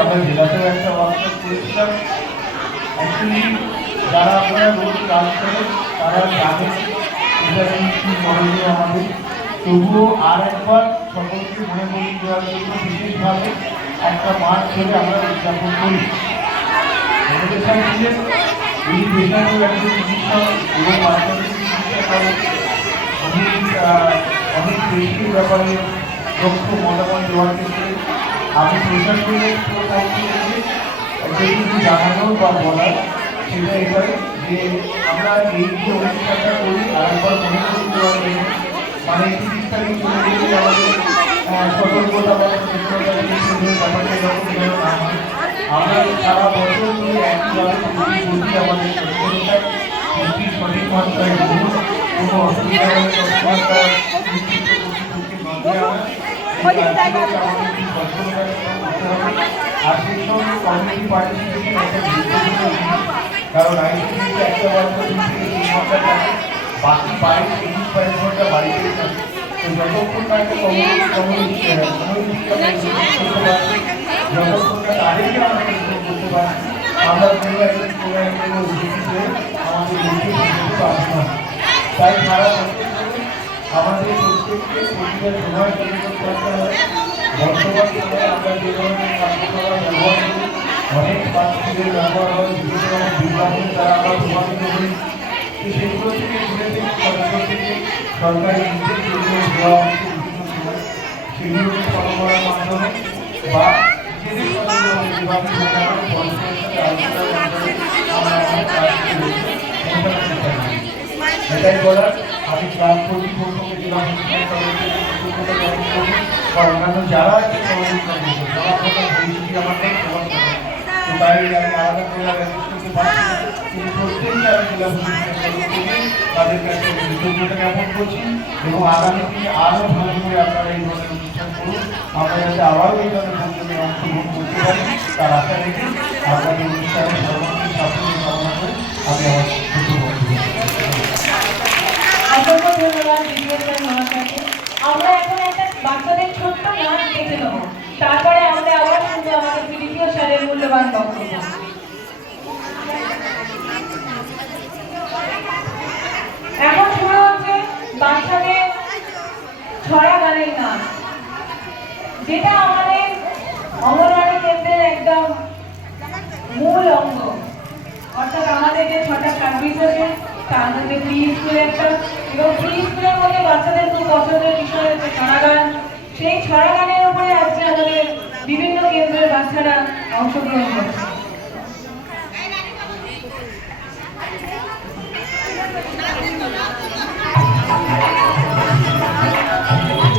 আমরা জেলাতেও একটা ওয়ার্কশপ করেছিলাম। অ্যাকচুয়ালি যারা আপনারা রোজ কাজ করেন তারা জানেন এটা কি করণীয় আমাদের, তবুও আর একবার সকলকে মনে করিয়ে দেওয়ার জন্য বিশেষভাবে একটা মাঠ ধরে আমরা উদযাপন করি। এই পেশাগুলো একজন চিকিৎসক এবং বাচ্চাদের চিকিৎসা করে অনেক বেশি ব্যাপারে দক্ষ মতামত দেওয়ার ক্ষেত্রে আমি প্রশাসনের যদি জানানো বা বলার সেটা এটাই যে আমরা এই যে অনুষ্ঠানটা করি আরেকবার মনে করি দেওয়ার জন্য, মানে 30 তারিখ চলে গেলে আমাদের সতর্কতা বা ব্যাপারটা এরকম যেন না হয়। আমরা সারা বছর ধরে একইভাবে বলছি আমাদের সচেতনতায় সঠিক মাত্রায় কোনো অসুবিধা হলে আর সেই সঙ্গে কমিউনিটি পার্টিসিপেশন একটা গুরুত্বপূর্ণ জিনিস, কারণ আইসিসিতে একটা বছর 2 থেকে 3 ঘন্টা থাকে, বাকি 22 ঘন্টা বাড়িতেই থাকে। তো যতক্ষণ না একটা যতক্ষণ না তাদেরকে আমরা করতে পারি আমরা কোনো একটা প্রোগ্রামের উদ্দেশ্যে আমাদের লক্ষ্যে পৌঁছতে পারবো না। তাই সারা আমাদের প্রত্যেককে প্রতিটা সময় তৈরি করতে হবে। বর্তমান সময়ে আমরা যে ধরনের কার্যক্রম ব্যবহার করি, অনেক বাচ্চাদের ব্যবহার হয়, বিভিন্ন ধরনের বিজ্ঞাপন দ্বারা আমরা প্রভাবিত করি। তো সেগুলো থেকে ঘুরে থেকে সরকারি নির্দেশ দেওয়া হচ্ছে বিভিন্ন সময়, সেগুলোকে ফলো করার মাধ্যমে বা এটাই বলার আমি ক্লাব কর্তৃপক্ষকে জেলা অন্যান্য যারা তাই আমি আলাদা করে করতে পারছি না, কিন্তু প্রত্যেককে আমি জেলা তাদের কাছে কৃতজ্ঞতা জ্ঞাপন করছি এবং আগামী দিনে আরও ভালো করে আপনারা এই ধরনের অনুষ্ঠান করুন, আমরা যাতে আবারও এই ধরনের প্রোগ্রামে অংশগ্রহণ করতে পারি তার আশা রেখে আপনাদের অনুষ্ঠানের সর্বাঙ্গীন সাফল্য কামনা করে আমি আমার অসংখ্য ধন্যবাদ মহাশয়কে। আমরা এখন একটা বাচ্চাদের ছোট্ট নাচ দেখে নেব, তারপরে আমরা আবার শুনবো আমাদের তৃতীয় সালের মূল্যবান বক্তব্য। এখন শুরু হচ্ছে বাচ্চাদের ছড়া গানের নাচ, যেটা আমাদের অঙ্গনওয়াড়ি কেন্দ্রের একদম মূল অঙ্গ। অর্থাৎ আমাদের যে 6টা সার্ভিস আছে তার মধ্যে প্রি স্কুল একটা, এবং প্রি স্কুলের মধ্যে বাচ্চাদের খুব পছন্দের বিষয় হচ্ছে ছড়া গান। সেই ছড়া গানের উপরে আজকে আমাদের বিভিন্ন কেন্দ্রের বাচ্চারা অংশগ্রহণ করছে।